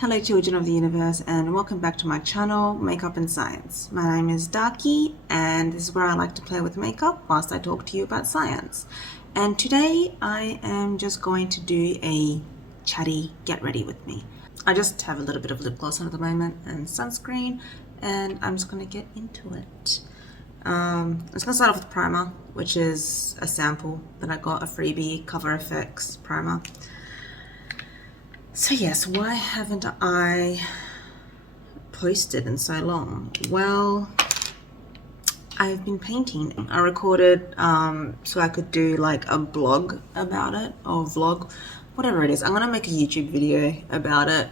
Hello children of the universe, and welcome back to my channel, Makeup and Science. My name is Darky, and this is where I like to play with makeup whilst I talk to you about science. And today I am just going to do a chatty get ready with me. I just have a little bit of lip gloss on at the moment and sunscreen, and I'm just going to get into it. I'm just going to start off with primer, which is a sample that I got, a freebie Cover FX primer. So yes, why haven't I posted in so long? Well, I've been painting. I recorded so I could do like a blog about it, or vlog, whatever it is. I'm gonna make a YouTube video about it.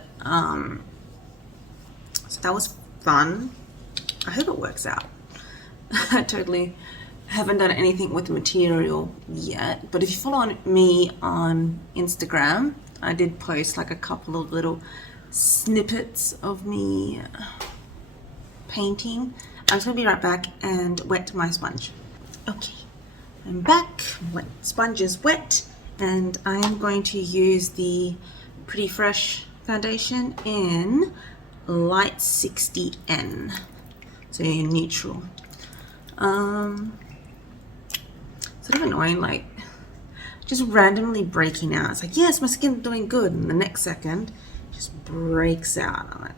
So that was fun. I hope it works out. I totally haven't done anything with the material yet, but if you follow me on Instagram, I did post like a couple of little snippets of me painting. I'm just gonna be right back and wet my sponge. Okay, I'm back. Sponge is wet, and I am going to use the Pretty Fresh foundation in Light 60N, so neutral. Sort of annoying, like just randomly breaking out. It's like, yes, my skin's doing good, and the next second just breaks out. I'm like,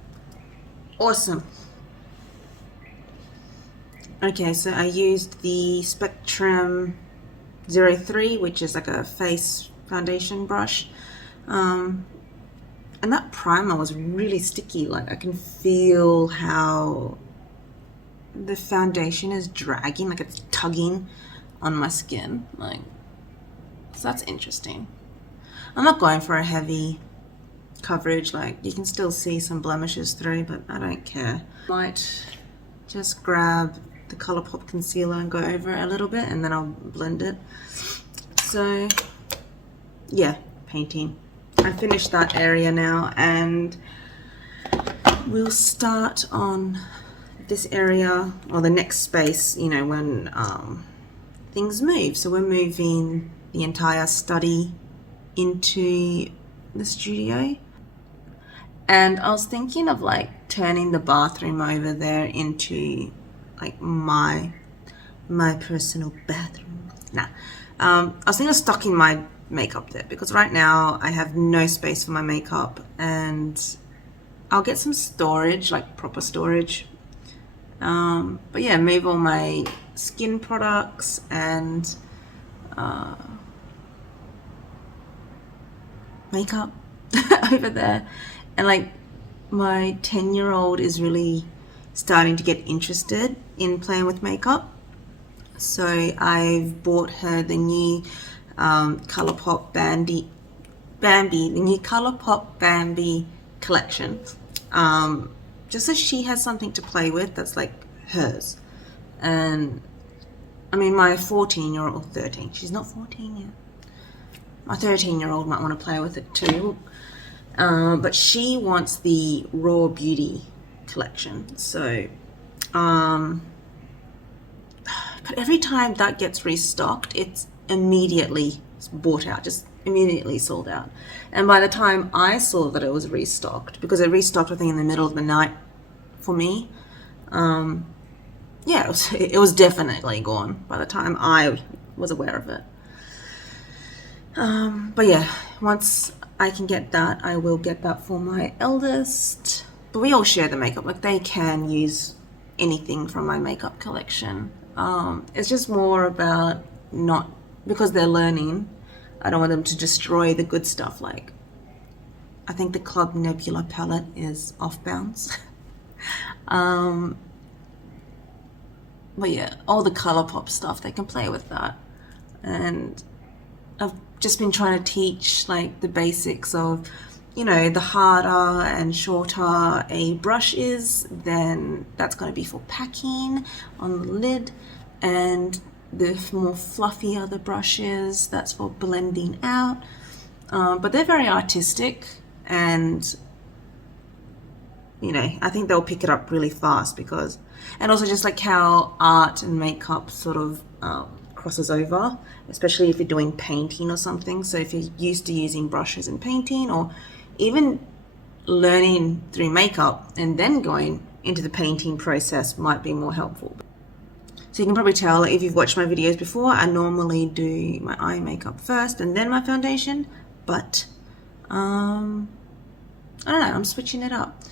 awesome. Okay, so I used the Spectrum 03, which is like a face foundation brush, and that primer was really sticky. Like I can feel how the foundation is dragging, like it's tugging on my skin, like. So that's interesting. I'm not going for a heavy coverage, like you can still see some blemishes through, but I don't care. Might just grab the ColourPop concealer and go over it a little bit, and then I'll blend it. So yeah, painting. I finished that area now, and we'll start on this area, or the next space, you know, when things move. So we're moving the entire study into the studio, and I was thinking of like turning the bathroom over there into like my personal bathroom. I was thinking of stocking my makeup there, because right now I have no space for my makeup, and I'll get some storage, like proper storage, but yeah, move all my skin products and makeup over there. And like my 10-year-old is really starting to get interested in playing with makeup, so I've bought her the new ColourPop Bambi, the new ColourPop Bambi collection, just so she has something to play with that's like hers. And I mean, my 13, she's not 14 yet. My 13-year-old might want to play with it too, but she wants the Raw Beauty collection. So, but every time that gets restocked, it's immediately bought out, just immediately sold out. And by the time I saw that it was restocked, because it restocked I think in the middle of the night for me, yeah, it was definitely gone by the time I was aware of it. But yeah, once I can get that, I will get that for my eldest. But we all share the makeup, like they can use anything from my makeup collection. It's just more about not, because they're learning, I don't want them to destroy the good stuff. Like I think the Club Nebula palette is off bounds. But yeah, all the ColourPop stuff, they can play with that. And I've just been trying to teach like the basics of, you know, the harder and shorter a brush is, then that's going to be for packing on the lid, and the more fluffier the brush is, that's for blending out. But they're very artistic, and you know, I think they'll pick it up really fast, because, and also just like how art and makeup sort of crosses over, especially if you're doing painting or something. So if you're used to using brushes in painting, or even learning through makeup and then going into the painting process might be more helpful. So you can probably tell if you've watched my videos before, I normally do my eye makeup first and then my foundation, but I don't know, I'm switching it up.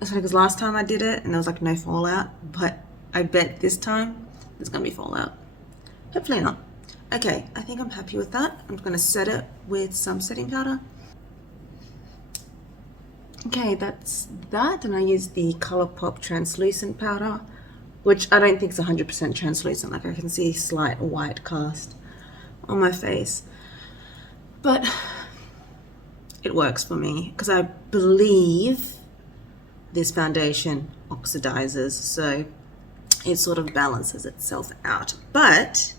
It's because last time I did it and there was like no fallout, but I bet this time there's gonna be fallout. Hopefully not. Okay, I think I'm happy with that. I'm gonna set it with some setting powder. Okay, that's that, and I use the ColourPop translucent powder, which I don't think is 100% translucent. Like I can see slight white cast on my face, but it works for me because I believe this foundation oxidizes, so it sort of balances itself out. But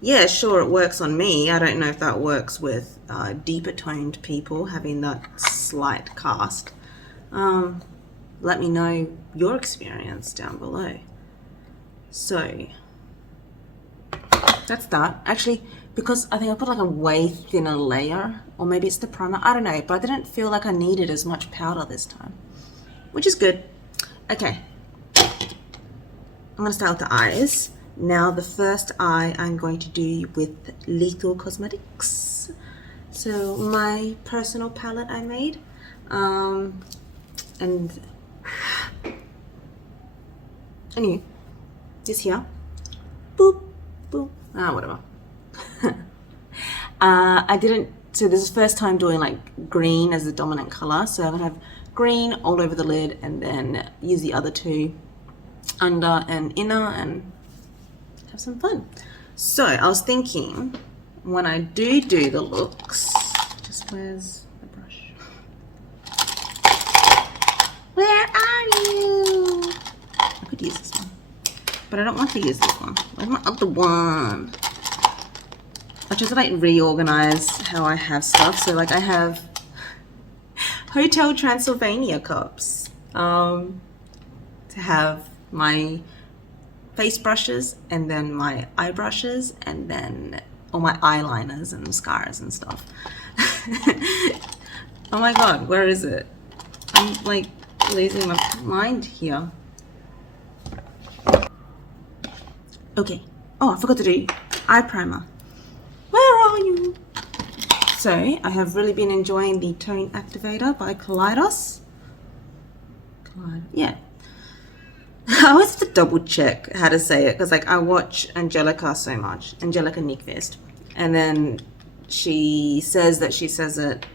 yeah, sure, it works on me. I don't know if that works with deeper toned people having that slight cast. Let me know your experience down below. So that's that. Actually, because I think I put like a way thinner layer, or maybe it's the primer, I don't know, but I didn't feel like I needed as much powder this time, which is good. Okay, I'm gonna start with the eyes. Now the first eye I'm going to do with Lethal Cosmetics. So my personal palette I made, and anyway, this here, boop, boop, whatever. I didn't, so this is the first time doing like green as the dominant color, so I'm gonna have green all over the lid and then use the other two under and inner and have some fun. So I was thinking when I do the looks, just where's the brush? Where are you? I could use this one, but I don't want to use this one. Where's my other one? I just like reorganize how I have stuff. So like I have Hotel Transylvania cups to have my face brushes and then my eye brushes and then all my eyeliners and mascaras and stuff. Oh my god, where is it? I'm like losing my mind here. Okay. Oh, I forgot to do eye primer. Where are you? So I have really been enjoying the Tone Activator by Kaleidos. Yeah. I always have to double check how to say it because like I watch Angelica so much, Angelica Nyqvist, and then she says that she says it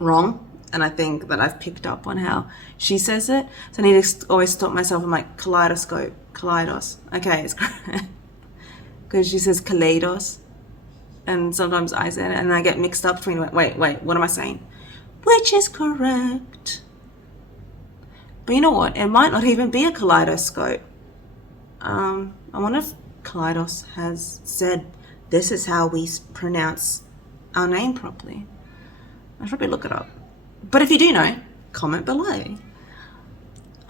wrong, and I think that I've picked up on how she says it, so I need to always stop myself. I'm like Kaleidos. Okay, it's correct because she says Kaleidos, and sometimes I say it and I get mixed up between wait, what am I saying? Which is correct? But you know what? It might not even be a kaleidoscope. I wonder if Kaleidos has said this is how we pronounce our name properly. I should probably look it up. But if you do know, comment below.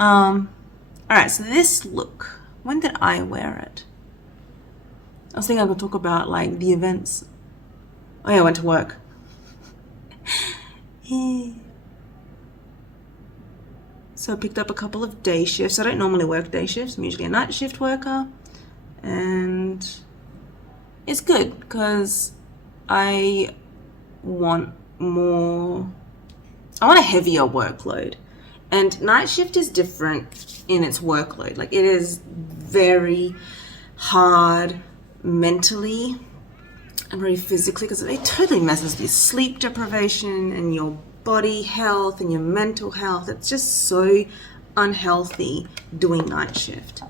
Alright, so this look, when did I wear it? I was thinking I could talk about like the events. Oh yeah, I went to work. So I picked up a couple of day shifts. I don't normally work day shifts. I'm usually a night shift worker. And it's good because I want a heavier workload. And night shift is different in its workload. Like it is very hard mentally and very physically because it totally messes with your sleep deprivation and your body health and your mental health. It's just so unhealthy doing night shift.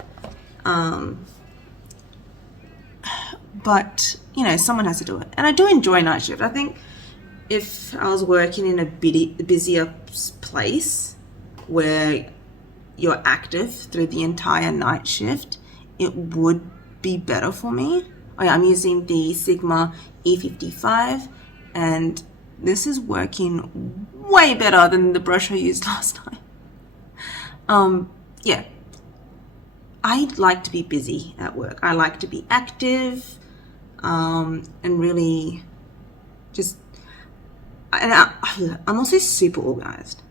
But you know, someone has to do it, and I do enjoy night shift. I think if I was working in a busier place where you're active through the entire night shift, it would be better for me. Oh yeah, I'm using the Sigma E55, and this is working way better than the brush I used last time. Yeah, I like to be busy at work. I like to be active, and really just I'm also super organized.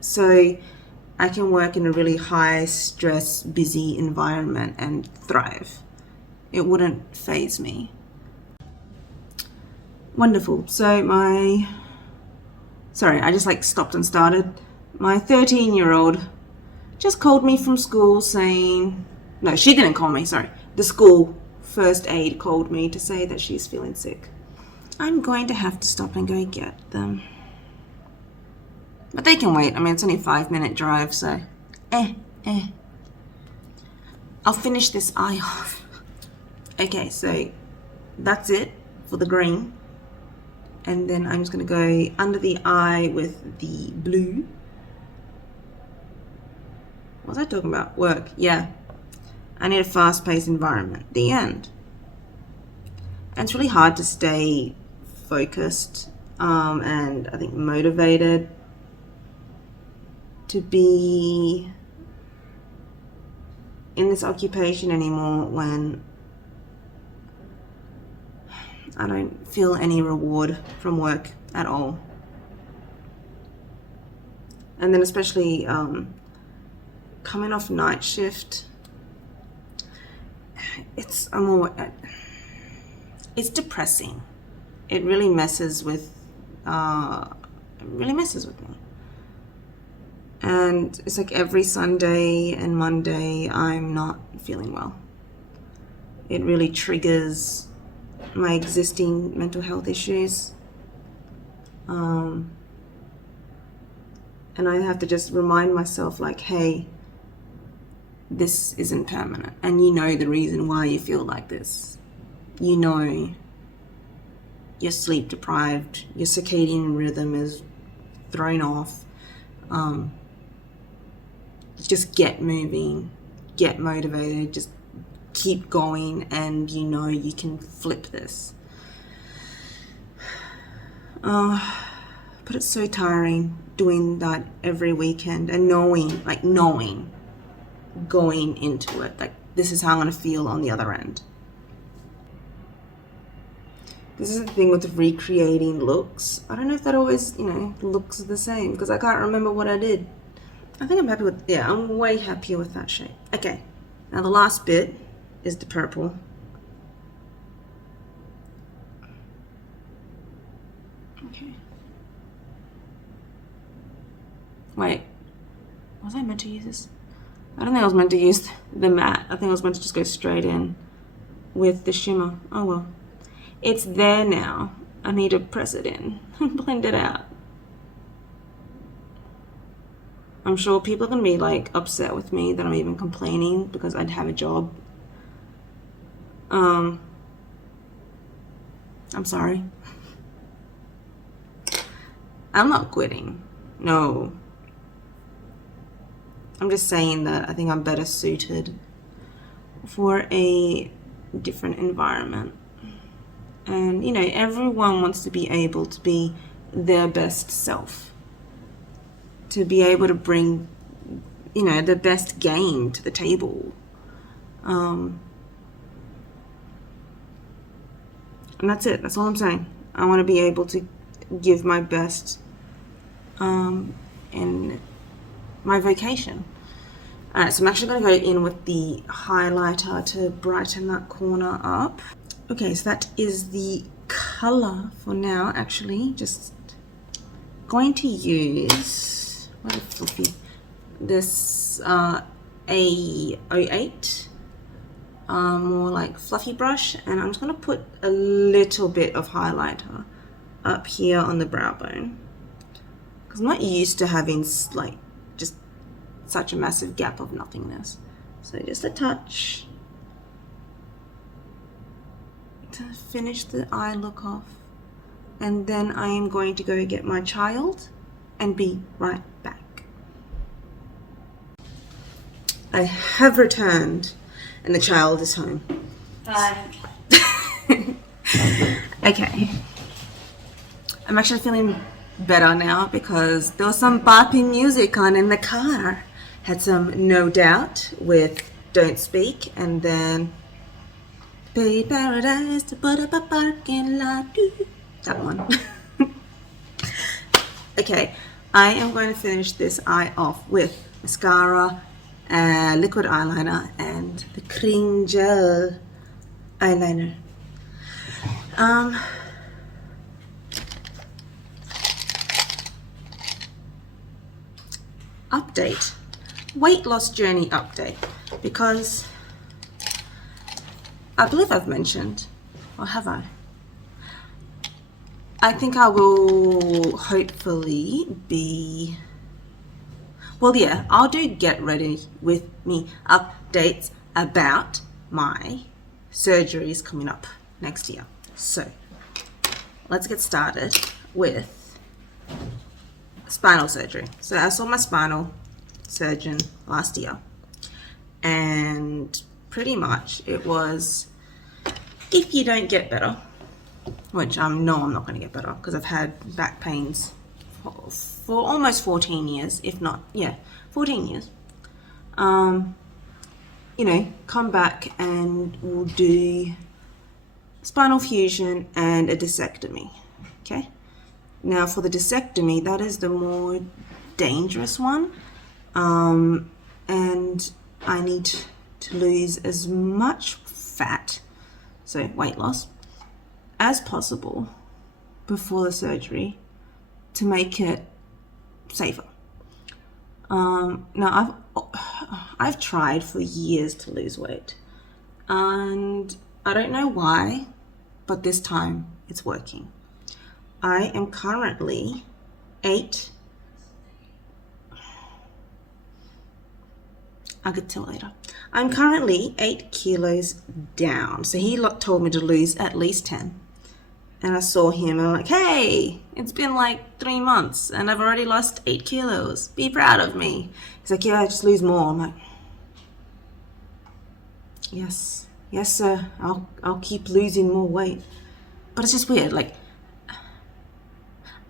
So I can work in a really high stress, busy environment and thrive. It wouldn't faze me. Wonderful. So sorry, I just like stopped and started. My 13-year-old just called me from school saying, no, she didn't call me, sorry. The school first aid called me to say that she's feeling sick. I'm going to have to stop and go get them. But they can wait. I mean, it's only a 5-minute drive, so I'll finish this eye off. Okay, so that's it for the green. And then I'm just going to go under the eye with the blue. What was I talking about? Work, yeah. I need a fast-paced environment. The end. And it's really hard to stay focused and I think motivated to be in this occupation anymore when I don't feel any reward from work at all. And then especially coming off night shift, it's depressing. It really messes with me. And it's like every Sunday and Monday I'm not feeling well. It really triggers my existing mental health issues. And I have to just remind myself like, hey, this isn't permanent. And you know the reason why you feel like this. You know you're sleep deprived, your circadian rhythm is thrown off. Just get moving, get motivated, just keep going, and you know you can flip this. But it's so tiring doing that every weekend and knowing, going into it, like this is how I'm going to feel on the other end. This is the thing with recreating looks. I don't know if that always, looks the same because I can't remember what I did. I think I'm happy with, I'm way happier with that shape. Okay, now the last bit is the purple. Okay. Wait, was I meant to use this? I don't think I was meant to use the matte. I think I was meant to just go straight in with the shimmer. Oh well. It's there now. I need to press it in and blend it out. I'm sure people are going to be like upset with me that I'm even complaining because I'd have a job. I'm sorry. I'm not quitting. No. I'm just saying that I think I'm better suited for a different environment. And, everyone wants to be able to be their best self. To be able to bring, the best game to the table. And that's it. That's all I'm saying. I want to be able to give my best in my vocation. Alright, so I'm actually going to go in with the highlighter to brighten that corner up. Okay, so that is the color for now, actually. Just going to use, what is fluffy? This A08, more like fluffy brush, and I'm just going to put a little bit of highlighter up here on the brow bone. Because I'm not used to having like just such a massive gap of nothingness. So just a touch to finish the eye look off. And then I am going to go get my child and be right back. I have returned and the child is home. Hi. Okay. I'm actually feeling better now because there was some bopping music on in the car. Had some No Doubt with Don't Speak, and then Paid Paradise to put up a parking lot. That one. Okay, I am going to finish this eye off with mascara, liquid eyeliner, and the cream gel eyeliner. Update, weight loss journey update, because I believe I've mentioned, or have I? I think I will hopefully be, well, yeah, I'll do get ready with me updates about my surgeries coming up next year. So let's get started with spinal surgery. So I saw my spinal surgeon last year, and pretty much it was, if you don't get better, which I know I'm not going to get better because I've had back pains for almost 14 years, if not, 14 years. You know, come back and we'll do spinal fusion and a discectomy. Okay. Now for the discectomy, that is the more dangerous one, and I need to lose as much fat, so weight loss, as possible before the surgery to make it safer. Now I've tried for years to lose weight, and I don't know why, but this time it's working. I am currently I'll get to it later. I'm currently 8 kilos down. So he told me to lose at least 10. And I saw him and I'm like, hey, it's been like 3 months and I've already lost 8 kilos. Be proud of me. He's like, yeah, just lose more. I'm like, yes, sir. I'll keep losing more weight. But it's just weird. Like,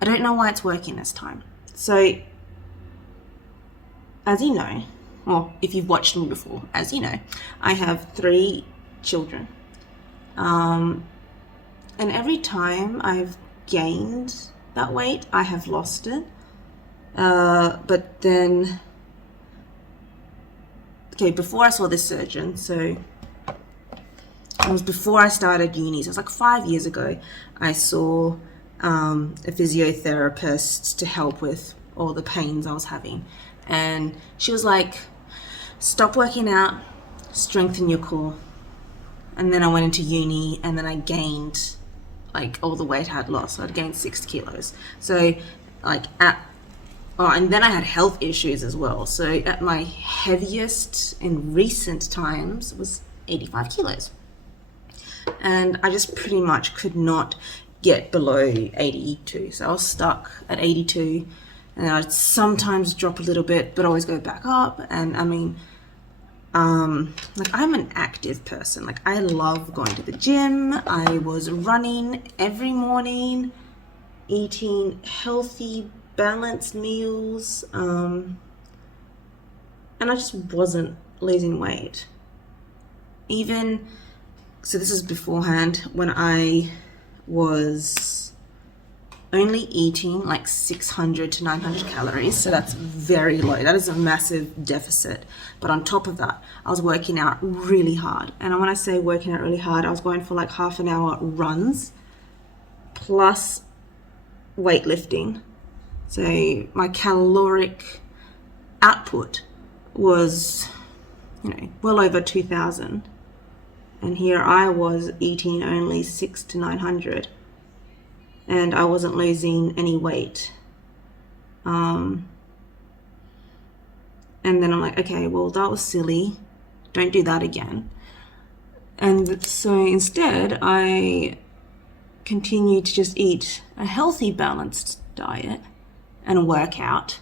I don't know why it's working this time. So, as you know, well, if you've watched me before, as you know, I have 3 children. And every time I've gained that weight, I have lost it. But then, okay, before I saw this surgeon, so it was before I started uni, so it was like 5 years ago, I saw a physiotherapist to help with all the pains I was having. And she was like, stop working out, strengthen your core. And then I went into uni and then I gained like all the weight I had lost. So I'd gained 6 kilos. So like and then I had health issues as well. So at my heaviest in recent times was 85 kilos. And I just pretty much could not get below 82. So I was stuck at 82. And I'd sometimes drop a little bit, but always go back up. And I mean, like I'm an active person. Like I love going to the gym. I was running every morning, eating healthy, balanced meals. And I just wasn't losing weight. Even, so this is beforehand when I was only eating like 600 to 900 calories. So that's very low. That is a massive deficit. But on top of that, I was working out really hard. And when I say working out really hard, I was going for like half an hour runs plus weightlifting. So my caloric output was, well over 2,000. And here I was eating only 600 to 900. And I wasn't losing any weight. And then I'm like, okay, well, that was silly. Don't do that again. And so instead, I continued to just eat a healthy, balanced diet and work out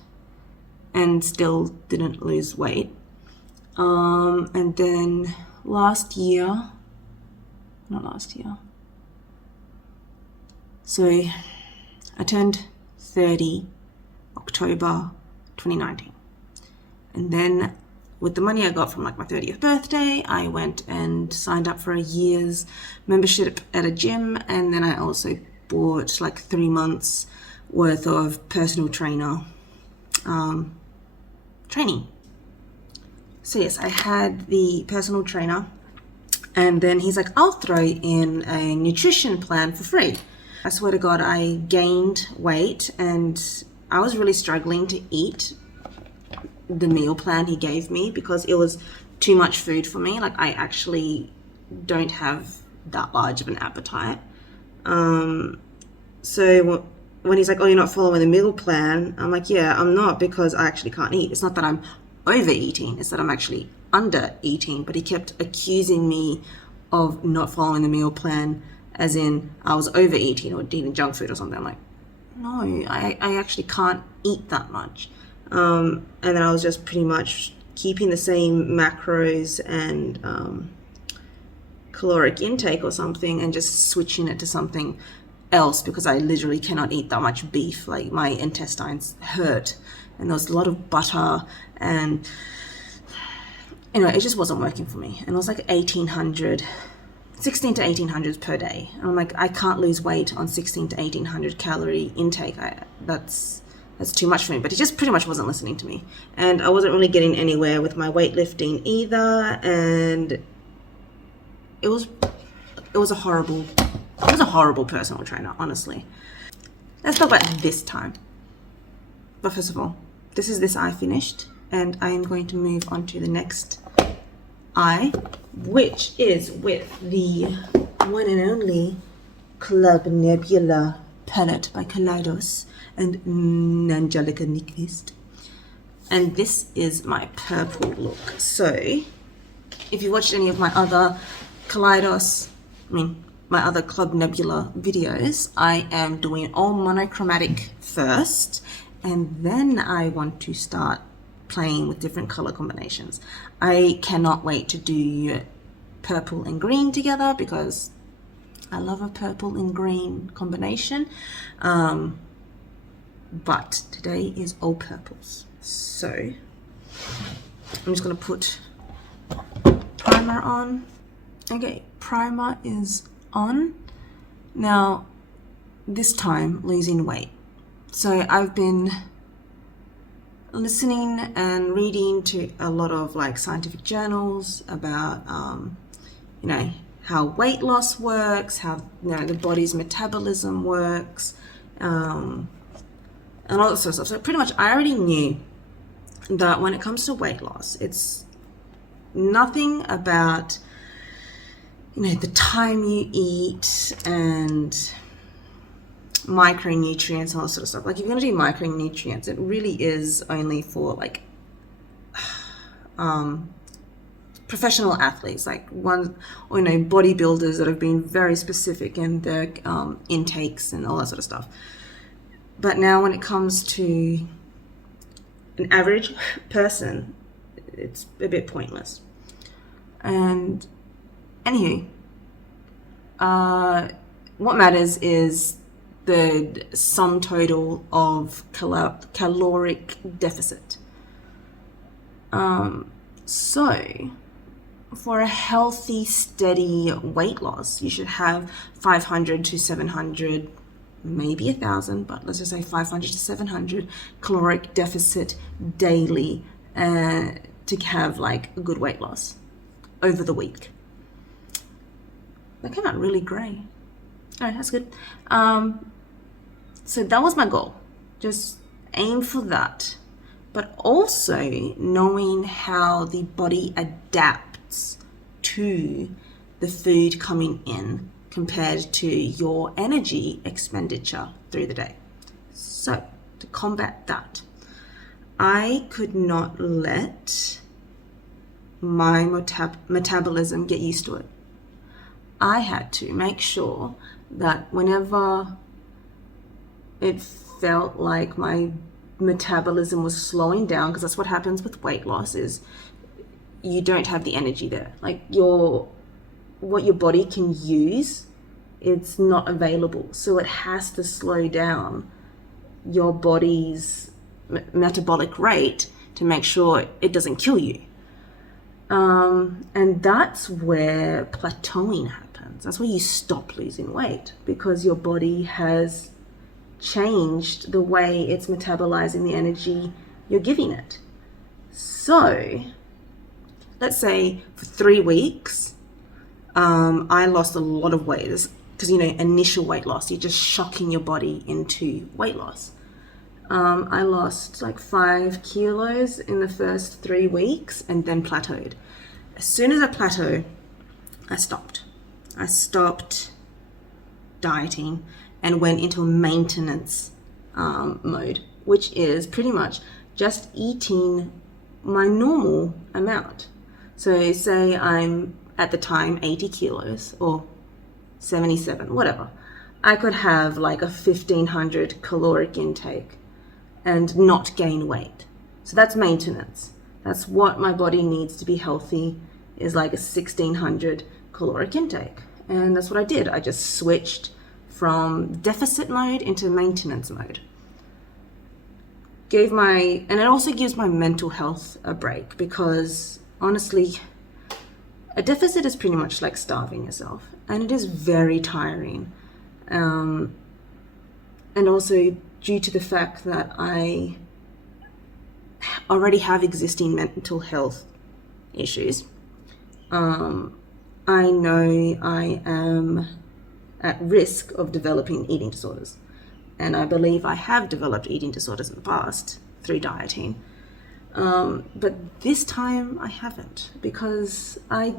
and still didn't lose weight. And then so I turned 30 October 2019. And then with the money I got from like my 30th birthday, I went and signed up for a year's membership at a gym. And then I also bought like 3 months worth of personal trainer training. So yes, I had the personal trainer, and then he's like, I'll throw in a nutrition plan for free. I swear to God, I gained weight and I was really struggling to eat the meal plan he gave me because it was too much food for me. Like, I actually don't have that large of an appetite. So when he's like, oh, you're not following the meal plan, I'm like, yeah, I'm not, because I actually can't eat. It's not that I'm overeating, it's that I'm actually under eating. But he kept accusing me of not following the meal plan, as in I was overeating or eating junk food or something. I'm like, no, I actually can't eat that much. And then I was just pretty much keeping the same macros and caloric intake or something, and just switching it to something else because I literally cannot eat that much beef. Like, my intestines hurt, and there was a lot of butter, and anyway, it just wasn't working for me. And it was like 16 to 1800 per day. And I'm like, I can't lose weight on 16 to 1800 calorie intake. That's too much for me. But he just pretty much wasn't listening to me, and I wasn't really getting anywhere with my weightlifting either. And it was a horrible personal trainer, honestly. Let's talk about this time. But first of all, this is this eye finished, and I am going to move on to the next eye, which is with the one and only Club Nebula palette by Kaleidos and Angelica Nyqvist. And this is my purple look. So if you watched any of my other my other Club Nebula videos, I am doing all monochromatic first, and then I want to start playing with different color combinations. I cannot wait to do purple and green together because I love a purple and green combination. But today is all purples. So I'm just gonna put primer on. Okay, primer is on. Now, this time, losing weight. So I've been listening and reading to a lot of like scientific journals about, how weight loss works, how the body's metabolism works, and all that sort of stuff. So pretty much I already knew that when it comes to weight loss, it's nothing about the time you eat and micronutrients and all that sort of stuff. Like, if you're going to do micronutrients, it really is only for like professional athletes, like bodybuilders that have been very specific in their intakes and all that sort of stuff. But now when it comes to an average person, it's a bit pointless. And anywho, what matters is the sum total of caloric deficit. So for a healthy, steady weight loss, you should have 500 to 700, maybe 1,000, but let's just say 500 to 700 caloric deficit daily to have like a good weight loss over the week. That came out really grey. All right, that's good. So that was my goal. Just aim for that. But also knowing how the body adapts to the food coming in compared to your energy expenditure through the day. So to combat that, I could not let my metabolism get used to it. I had to make sure that whenever it felt like my metabolism was slowing down, because that's what happens with weight loss, is you don't have the energy there. Like, what your body can use, it's not available. So it has to slow down your body's metabolic rate to make sure it doesn't kill you. And that's where plateauing happens. That's where you stop losing weight, because your body has changed the way it's metabolizing the energy you're giving it. So let's say for 3 weeks, I lost a lot of weight because, you know, initial weight loss, you're just shocking your body into weight loss. I lost like 5 kilos in the first 3 weeks and then plateaued. As soon as I plateaued, I stopped. I stopped dieting and went into a maintenance mode, which is pretty much just eating my normal amount. So say I'm at the time 80 kilos or 77, whatever. I could have like a 1500 caloric intake and not gain weight. So that's maintenance. That's what my body needs to be healthy, is like a 1600 caloric intake. And that's what I did. I just switched from deficit mode into maintenance mode. And it also gives my mental health a break, because honestly, a deficit is pretty much like starving yourself, and it is very tiring. And also due to the fact that I already have existing mental health issues, I know I am at risk of developing eating disorders. And I believe I have developed eating disorders in the past through dieting. But this time I haven't, because I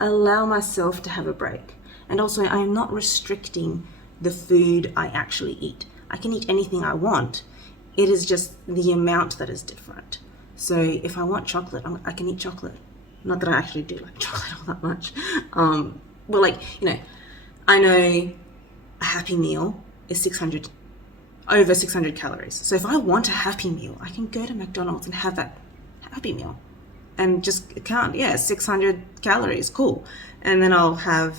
allow myself to have a break. And also I am not restricting the food I actually eat. I can eat anything I want. It is just the amount that is different. So if I want chocolate, I can eat chocolate. Not that I actually do like chocolate all that much. But like, you know, I know a Happy Meal is over 600 calories. So if I want a Happy Meal, I can go to McDonald's and have that Happy Meal and just count, 600 calories, cool. And then I'll have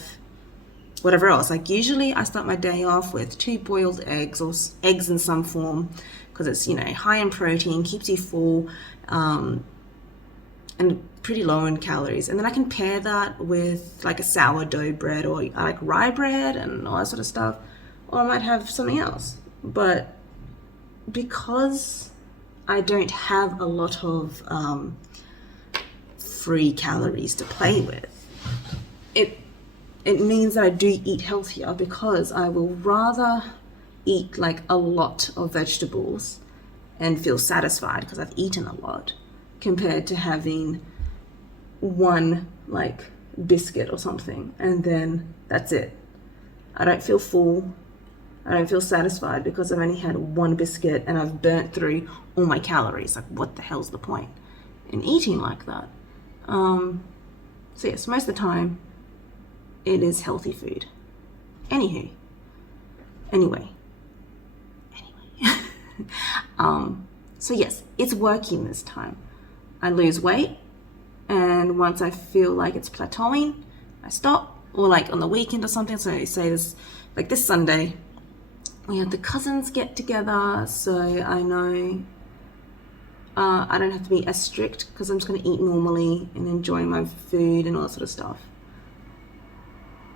whatever else. Like usually I start my day off with 2 boiled eggs or eggs in some form, because it's, you know, high in protein, keeps you full, and pretty low in calories. And then I can pair that with like a sourdough bread, or I like rye bread and all that sort of stuff, or I might have something else. But because I don't have a lot of free calories to play with, it means that I do eat healthier, because I will rather eat like a lot of vegetables and feel satisfied because I've eaten a lot, compared to having one like biscuit or something and then that's it. I don't feel full. I don't feel satisfied because I've only had one biscuit and I've burnt through all my calories. Like, what the hell's the point in eating like that? So yes, most of the time it is healthy food. Anyway. So yes, it's working this time. I lose weight, and once I feel like it's plateauing, I stop, or like on the weekend or something. So say this Sunday, we had the cousins get together, so I know I don't have to be as strict, because I'm just going to eat normally and enjoy my food and all that sort of stuff.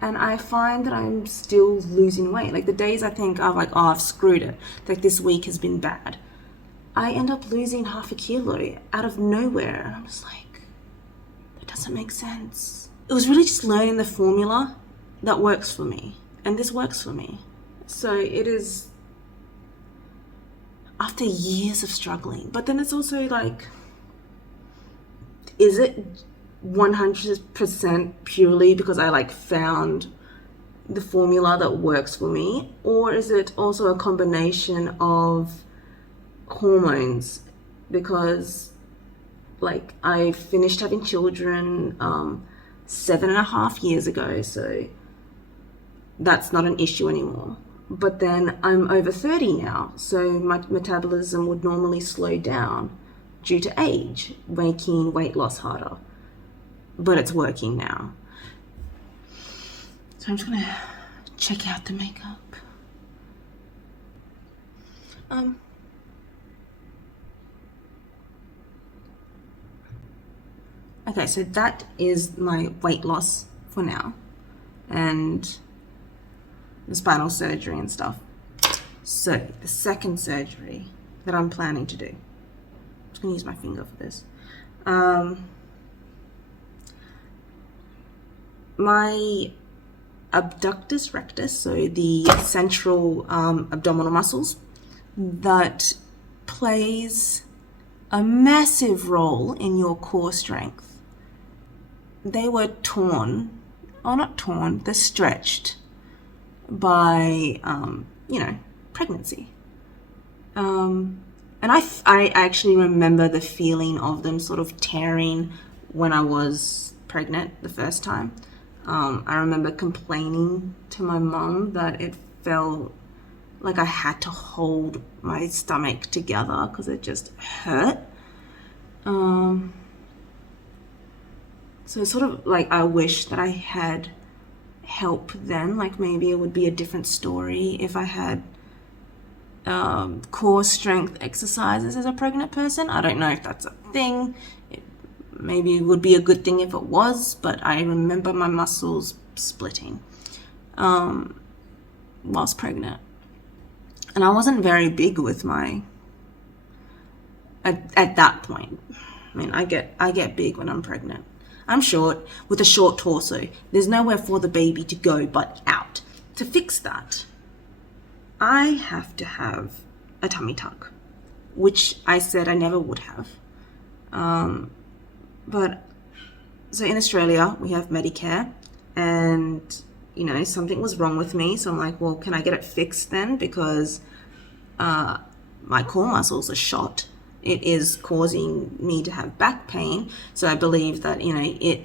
And I find that I'm still losing weight. Like the days I think of like, oh, I've screwed it, like this week has been bad, I end up losing half a kilo out of nowhere. And I'm just like, that doesn't make sense. It was really just learning the formula that works for me. And this works for me. So it is after years of struggling. But then it's also like, is it 100% purely because I like found the formula that works for me? Or is it also a combination of hormones? Because like I finished having children 7.5 years ago, so that's not an issue anymore. But then I'm over 30 now, so my metabolism would normally slow down due to age, making weight loss harder. But it's working now. So I'm just gonna check out the makeup. Okay, so that is my weight loss for now, and the spinal surgery and stuff. So the second surgery that I'm planning to do, I'm just going to use my finger for this. My abductus rectus, so the central abdominal muscles, that plays a massive role in your core strength. They were torn, or not torn, they're stretched by, pregnancy. And I actually remember the feeling of them sort of tearing when I was pregnant the first time. I remember complaining to my mom that it felt like I had to hold my stomach together because it just hurt. So it's sort of like I wish that I had help then. Like maybe it would be a different story if I had core strength exercises as a pregnant person. I don't know if that's a thing. Maybe it would be a good thing if it was, but I remember my muscles splitting whilst pregnant. And I wasn't very big with at that point. I mean, I get big when I'm pregnant. I'm short with a short torso. There's nowhere for the baby to go but out. To fix that, I have to have a tummy tuck, which I said I never would have. But so in Australia, we have Medicare, and something was wrong with me. So I'm like, well, can I get it fixed then? Because my core muscles are shot. It is causing me to have back pain. So I believe that, it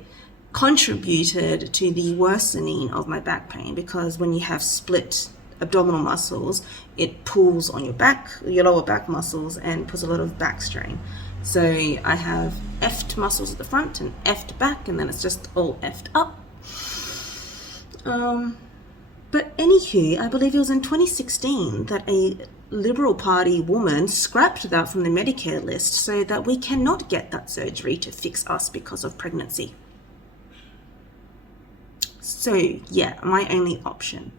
contributed to the worsening of my back pain, because when you have split abdominal muscles, it pulls on your back, your lower back muscles, and puts a lot of back strain. So I have effed muscles at the front and effed back, and then it's just all effed up. But anywho, I believe it was in 2016 that a Liberal Party woman scrapped that from the Medicare list so that we cannot get that surgery to fix us because of pregnancy. So yeah, my only option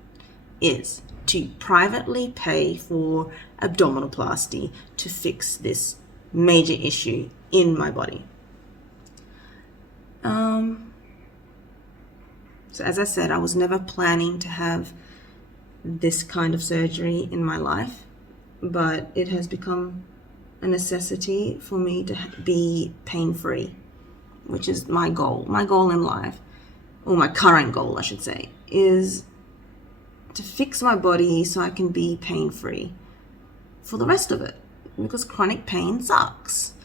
is to privately pay for abdominoplasty to fix this major issue in my body. So as I said, I was never planning to have this kind of surgery in my life, but it has become a necessity for me to be pain-free, which is my goal. My goal in life, or my current goal, I should say, is to fix my body so I can be pain-free for the rest of it, because chronic pain sucks.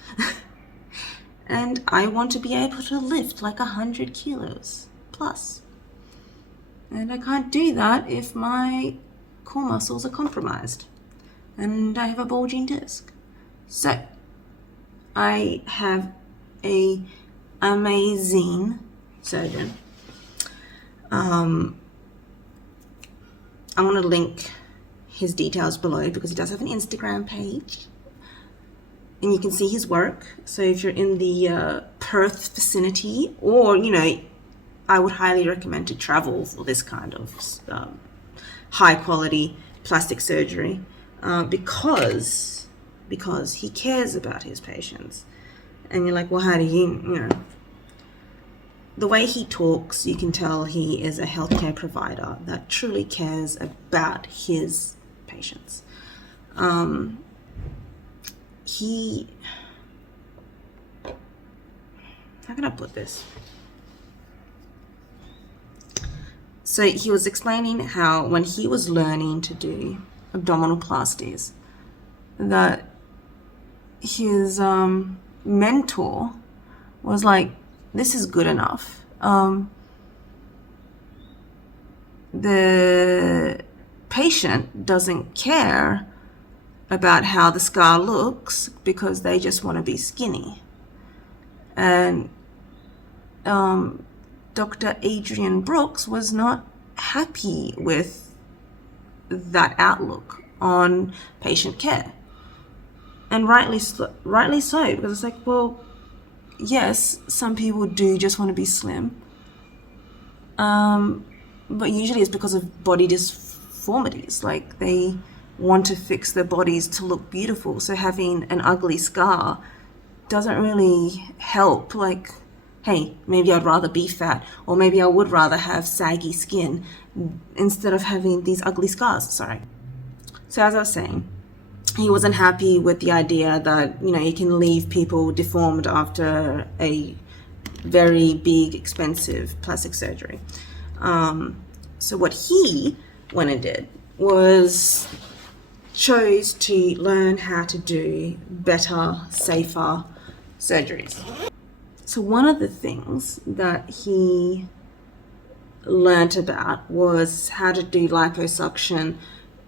And I want to be able to lift like 100 kilos plus. And I can't do that if my core muscles are compromised and I have a bulging disc. So I have a amazing surgeon. I'm going to link his details below because he does have an Instagram page and you can see his work. So if you're in the Perth vicinity, or I would highly recommend to travel for this kind of high quality plastic surgery, because he cares about his patients. And you're like, well, how do you the way he talks, you can tell he is a healthcare provider that truly cares about his patients. How can I put this? So he was explaining how when he was learning to do abdominoplasties, that his mentor was like, this is good enough. The patient doesn't care about how the scar looks because they just want to be skinny. And Dr. Adrian Brooks was not happy with that outlook on patient care. And rightly so, because it's like, well, yes, some people do just want to be slim. But usually it's because of body dysformities. Like they want to fix their bodies to look beautiful. So having an ugly scar doesn't really help. Like, hey, maybe I'd rather be fat, or maybe I would rather have saggy skin instead of having these ugly scars. Sorry. So as I was saying, he wasn't happy with the idea that, you know, you can leave people deformed after a very big, expensive plastic surgery. So what he went and did was chose to learn how to do better, safer surgeries. So one of the things that he learnt about was how to do liposuction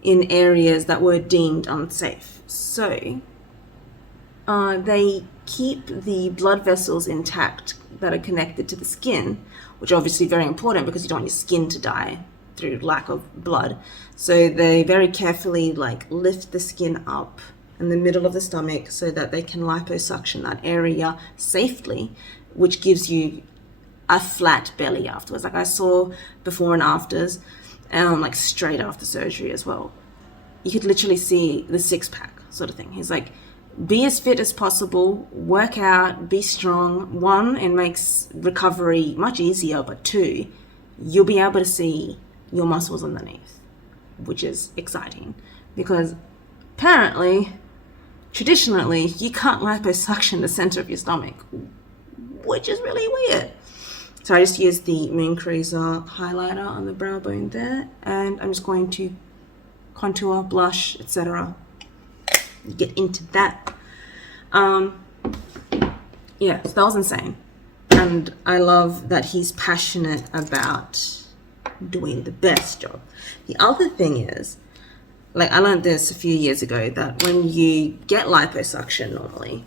in areas that were deemed unsafe. So they keep the blood vessels intact that are connected to the skin, which are obviously very important because you don't want your skin to die through lack of blood. So they very carefully like lift the skin up in the middle of the stomach so that they can liposuction that area safely, which gives you a flat belly afterwards. Like I saw before and afters, like straight after surgery as well. You could literally see the six-pack sort of thing. He's like, be as fit as possible, work out, be strong. One, it makes recovery much easier, but two, you'll be able to see your muscles underneath, which is exciting because apparently, traditionally, you can't liposuction the center of your stomach, which is really weird. So I just used the Moon Cruiser highlighter on the brow bone there, and I'm just going to contour, blush, etc. Get into that. Yeah, so that was insane. And I love that he's passionate about doing the best job. The other thing is, like I learned this a few years ago, that when you get liposuction normally,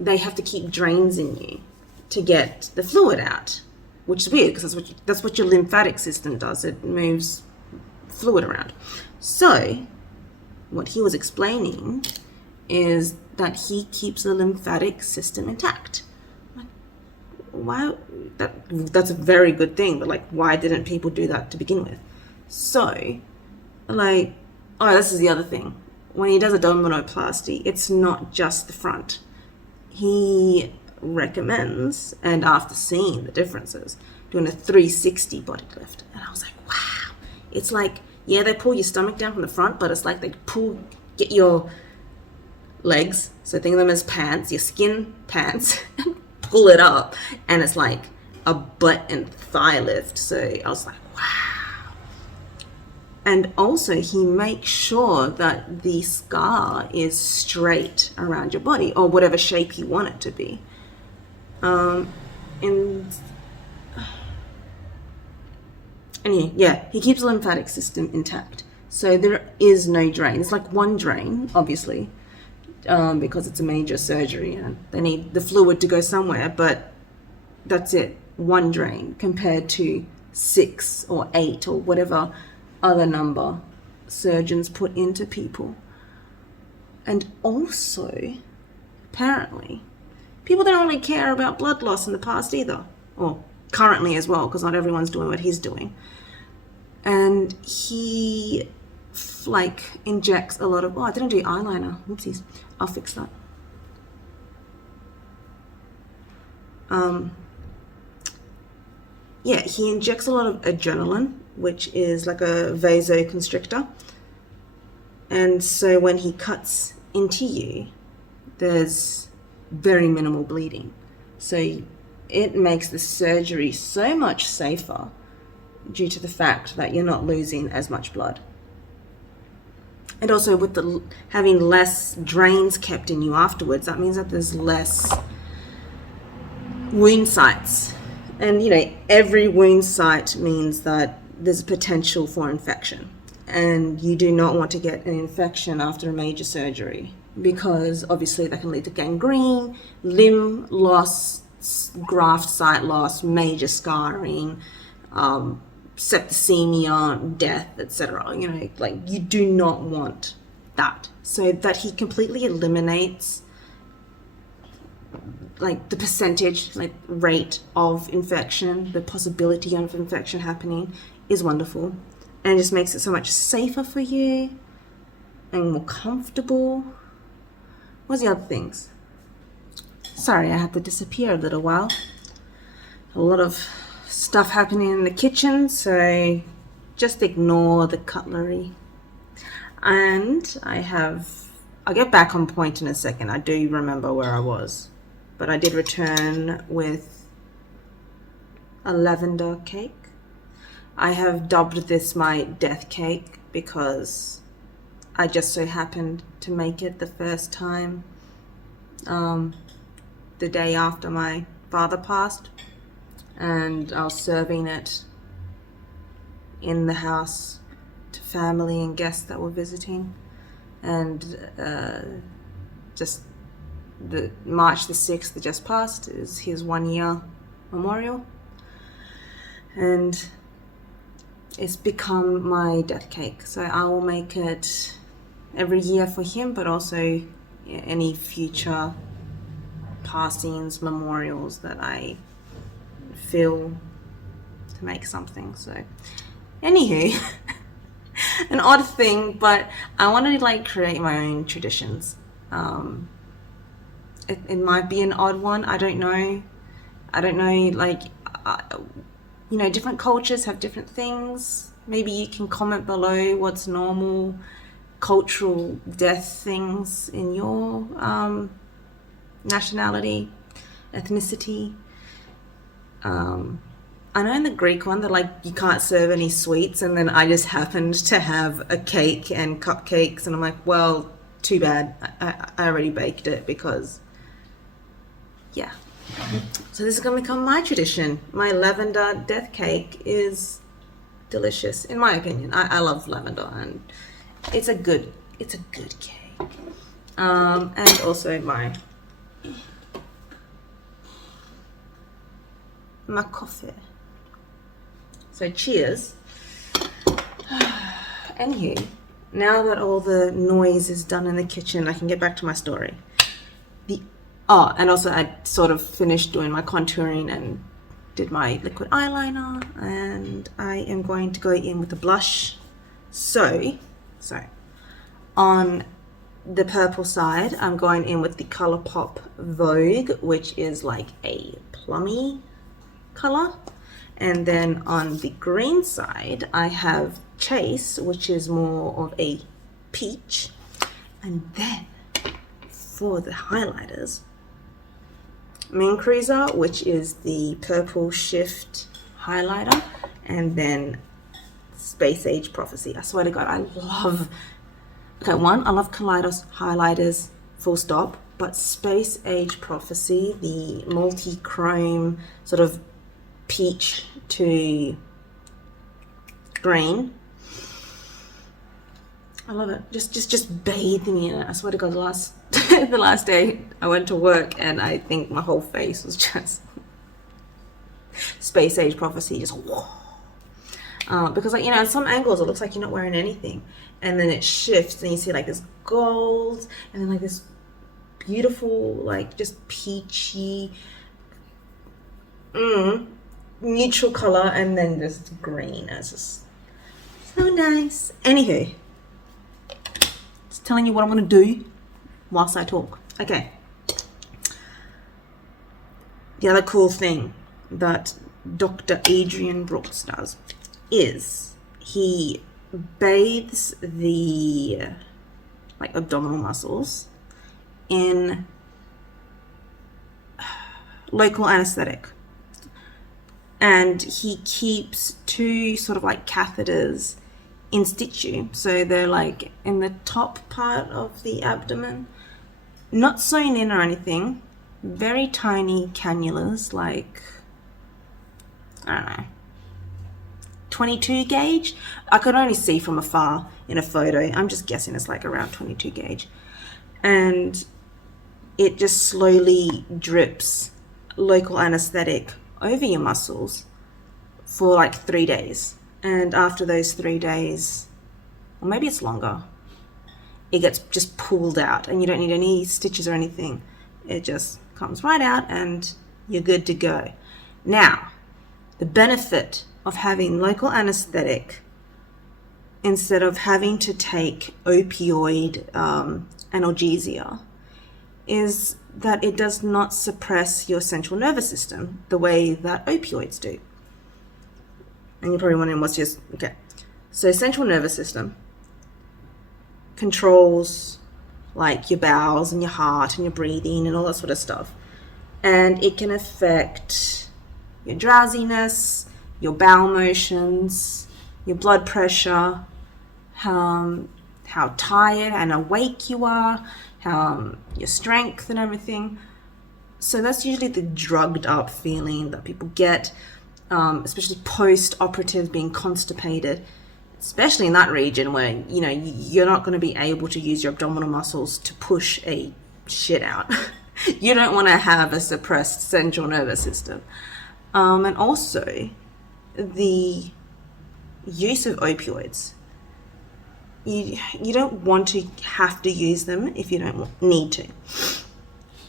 they have to keep drains in you to get the fluid out, which is weird because that's what your lymphatic system does. It moves fluid around. So what he was explaining is that he keeps the lymphatic system intact. Like, why? That's a very good thing, but like, why didn't people do that to begin with? So, like, oh, this is the other thing. When he does abdominoplasty, it's not just the front. He recommends, and after seeing the differences, doing a 360 body lift. And I was like, wow. It's like, yeah, they pull your stomach down from the front, but it's like they get your legs, so think of them as pants, your skin pants, and pull it up, and it's like a butt and thigh lift. So I was like, wow. And also he makes sure that the scar is straight around your body, or whatever shape you want it to be. And yeah, he keeps the lymphatic system intact. So there is no drain. It's like one drain, obviously, because it's a major surgery and they need the fluid to go somewhere, but that's it, one drain compared to 6 or 8 or whatever other number surgeons put into people. And also, apparently, people don't really care about blood loss in the past either, or currently as well, because not everyone's doing what he's doing. And he like injects a lot of, I didn't do eyeliner, whoopsies, I'll fix that. Yeah, he injects a lot of adrenaline, which is like a vasoconstrictor. And so when he cuts into you, there's very minimal bleeding. So it makes the surgery so much safer due to the fact that you're not losing as much blood. And also with having less drains kept in you afterwards, that means that there's less wound sites. And every wound site means that there's a potential for infection. And you do not want to get an infection after a major surgery, because obviously that can lead to gangrene, limb loss, graft site loss, major scarring, septicemia, death, etc. You do not want that. So that he completely eliminates the percentage, rate of infection, the possibility of infection happening is wonderful, and just makes it so much safer for you. and more comfortable. What's the other things? Sorry, I had to disappear a little while. A lot of stuff happening in the kitchen, so just ignore the cutlery. And I'll get back on point in a second. I do remember where I was, but I did return with a lavender cake. I have dubbed this my death cake because I just so happened to make it the first time the day after my father passed, and I was serving it in the house to family and guests that were visiting, and just the March the 6th that just passed is his 1-year memorial, and it's become my death cake. So I will make it every year for him, but also any future passings, memorials that I feel to make something. So anywho, an odd thing, but I wanted to like create my own traditions. It might be an odd one. I don't know. Like, different cultures have different things. Maybe you can comment below what's normal cultural death things in your nationality, ethnicity. I know in the Greek one, they're like, you can't serve any sweets, and then I just happened to have a cake and cupcakes, and I'm like, well, too bad. I already baked it because, yeah. So this is going to become my tradition. My lavender death cake is delicious, in my opinion. I love lavender, and it's a good cake. And also my coffee. So cheers. Anywho, now that all the noise is done in the kitchen, I can get back to my story. And also I sort of finished doing my contouring and did my liquid eyeliner, and I am going to go in with the blush. So on the purple side, I'm going in with the ColourPop Vogue, which is like a plummy color. And then on the green side, I have Chase, which is more of a peach. And then for the highlighters, Moon Cruiser, which is the Purple Shift highlighter, and then Space Age Prophecy. I swear to God, I love Kaleidos highlighters, full stop, but Space Age Prophecy, the multi-chrome sort of peach to green, I love it. Just bathe me in it. I swear to God, the last day I went to work, and I think my whole face was just Space Age Prophecy, just whoa. Because like, at some angles it looks like you're not wearing anything, and then it shifts and you see like this gold and then like this beautiful like just peachy neutral color, and then just green. It's just so nice. Anywho, just telling you what I'm gonna do whilst I talk. Okay. The other cool thing that Dr. Adrian Brooks does is he bathes the like abdominal muscles in local anesthetic, and he keeps 2 sort of like catheters in situ, so they're like in the top part of the abdomen, not sewn in or anything, very tiny cannulas, like I don't know, 22 gauge. I could only see from afar in a photo. I'm just guessing it's like around 22 gauge. And it just slowly drips local anesthetic over your muscles for like 3 days. And after those 3 days, or maybe it's longer, it gets just pulled out, and you don't need any stitches or anything. It just comes right out and you're good to go. Now, the benefit of having local anesthetic instead of having to take opioid analgesia is that it does not suppress your central nervous system the way that opioids do. And you're probably wondering what's just, okay. So central nervous system controls like your bowels and your heart and your breathing and all that sort of stuff. And it can affect your drowsiness, your bowel motions, your blood pressure, how tired and awake you are, your strength and everything. So that's usually the drugged up feeling that people get, especially post-operative, being constipated, especially in that region where, you know, you're not going to be able to use your abdominal muscles to push a shit out. You don't want to have a suppressed central nervous system. And also the use of opioids. You don't want to have to use them if you don't need to.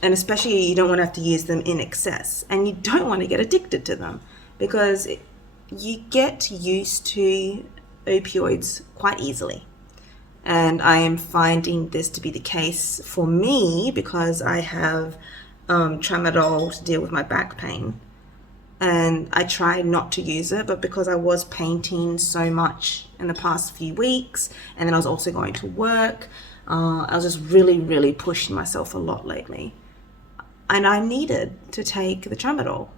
And especially you don't want to have to use them in excess. And you don't want to get addicted to them because you get used to opioids quite easily. And I am finding this to be the case for me because I have tramadol to deal with my back pain. And I tried not to use it, but because I was painting so much in the past few weeks, and then I was also going to work, I was just really, really pushing myself a lot lately. And I needed to take the tramadol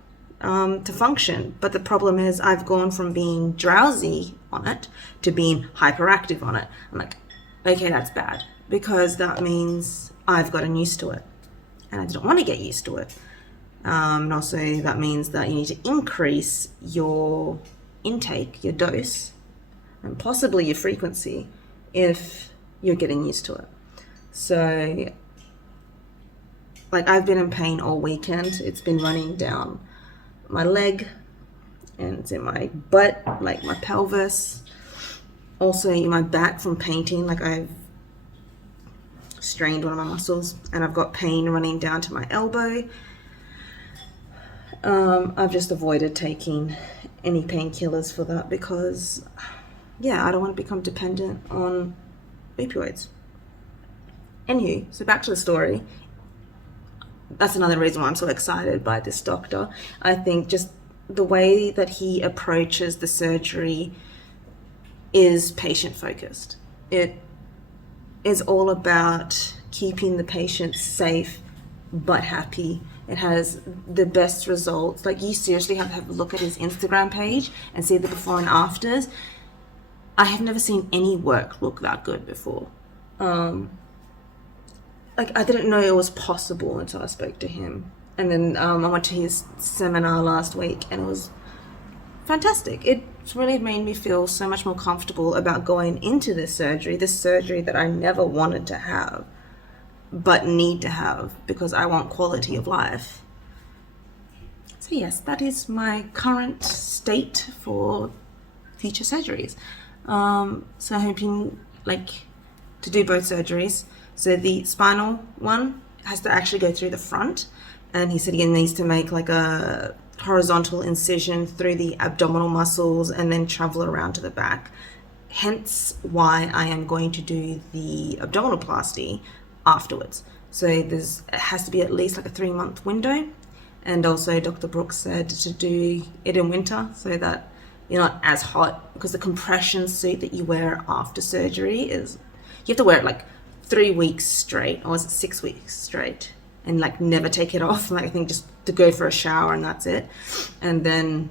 to function. But the problem is I've gone from being drowsy on it to being hyperactive on it. I'm like, okay, that's bad, because that means I've gotten used to it. And I don't want to get used to it. And also that means that you need to increase your intake, your dose, and possibly your frequency if you're getting used to it. So, like, I've been in pain all weekend. It's been running down my leg and it's in my butt, like my pelvis. Also in my back from painting, like I've strained one of my muscles and I've got pain running down to my elbow. I've just avoided taking any painkillers for that because, yeah, I don't want to become dependent on opioids. Anywho, so back to the story. That's another reason why I'm so excited by this doctor. I think just the way that he approaches the surgery is patient focused. It is all about keeping the patient safe but happy. It has the best results. Like, you seriously have to have a look at his Instagram page and see the before and afters. I have never seen any work look that good before. Like, I didn't know it was possible until I spoke to him. And then I went to his seminar last week and it was fantastic. It's really made me feel so much more comfortable about going into this surgery that I never wanted to have, but need to have because I want quality of life. So yes, that is my current state for future surgeries. So I'm hoping to do both surgeries. So the spinal one has to actually go through the front, and he said he needs to make like a horizontal incision through the abdominal muscles and then travel around to the back. Hence why I am going to do the abdominoplasty afterwards. So it has to be at least like a 3-month window. And also Dr. Brooks said to do it in winter so that you're not as hot, because the compression suit that you wear after surgery is, you have to wear it like 3 weeks straight, or is it 6 weeks straight, and like never take it off. Like, I think just to go for a shower and that's it. And then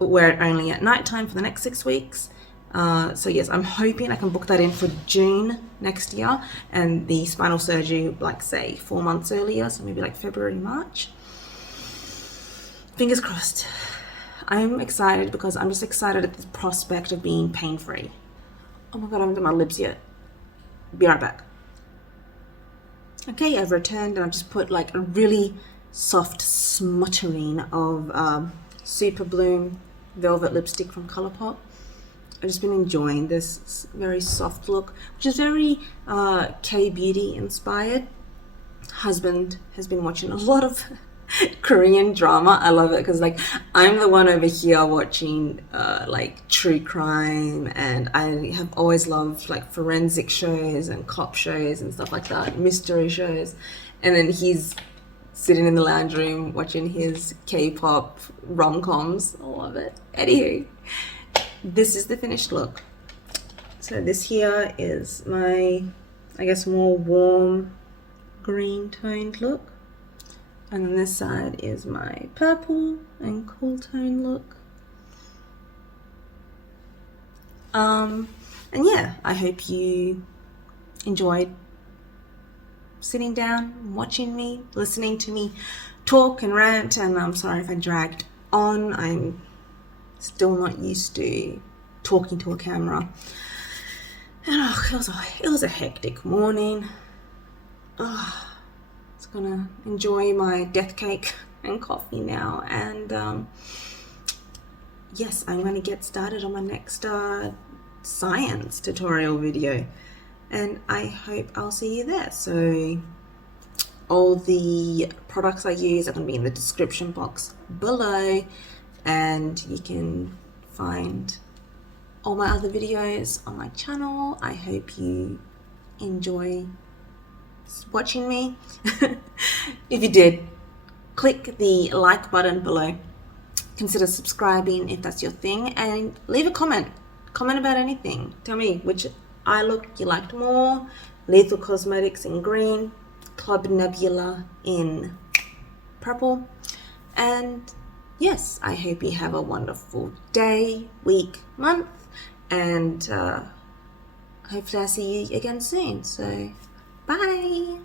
wear it only at nighttime for the next 6 weeks. So yes, I'm hoping I can book that in for June next year, and the spinal surgery, like say 4 months earlier, so maybe like February, March. Fingers crossed. I'm excited because I'm just excited at the prospect of being pain-free. Oh my god, I haven't done my lips yet. Be right back. Okay, I've returned and I've just put like a really soft smuttering of Super Bloom Velvet Lipstick from Colourpop. I've just been enjoying this very soft look, which is very K-beauty inspired. Husband has been watching a lot of Korean drama. I love it because like I'm the one over here watching like true crime, and I have always loved like forensic shows and cop shows and stuff like that, mystery shows. And then he's sitting in the lounge room watching his K-pop rom-coms. I love it. Anywho, this is the finished look. So this here is my, I guess, more warm green toned look. And then this side is my purple and cool tone look. And yeah, I hope you enjoyed sitting down, watching me, listening to me talk and rant. And I'm sorry if I dragged on. I'm still not used to talking to a camera. And it was a hectic morning. Gonna enjoy my death cake and coffee now, and yes, I'm gonna get started on my next science tutorial video, and I hope I'll see you there. So all the products I use are going to be in the description box below, and you can find all my other videos on my channel. I hope you enjoy watching me. If you did, click the like button below, consider subscribing if that's your thing, and leave a comment about anything. Tell me which eye look you liked more: Lethal Cosmetics in green, Club Nebula in purple. And yes, I hope you have a wonderful day, week, month, and hopefully I'll see you again soon. So bye.